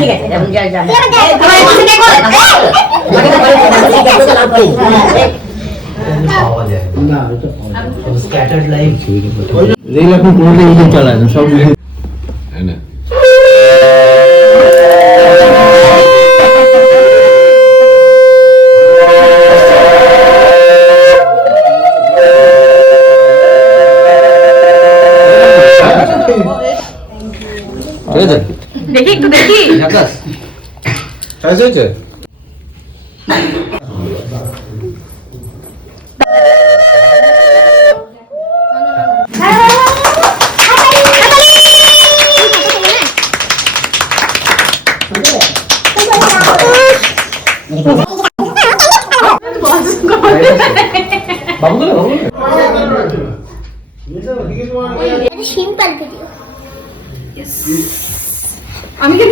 ঠিক আছে যা পাওয়া যায় না, স্ক্যাটার্ড লাইফ রেল এখন কোনোদিন চালায় না, সব না। দেখি একটু দেখি সিম্পল ভিডিও আমি কি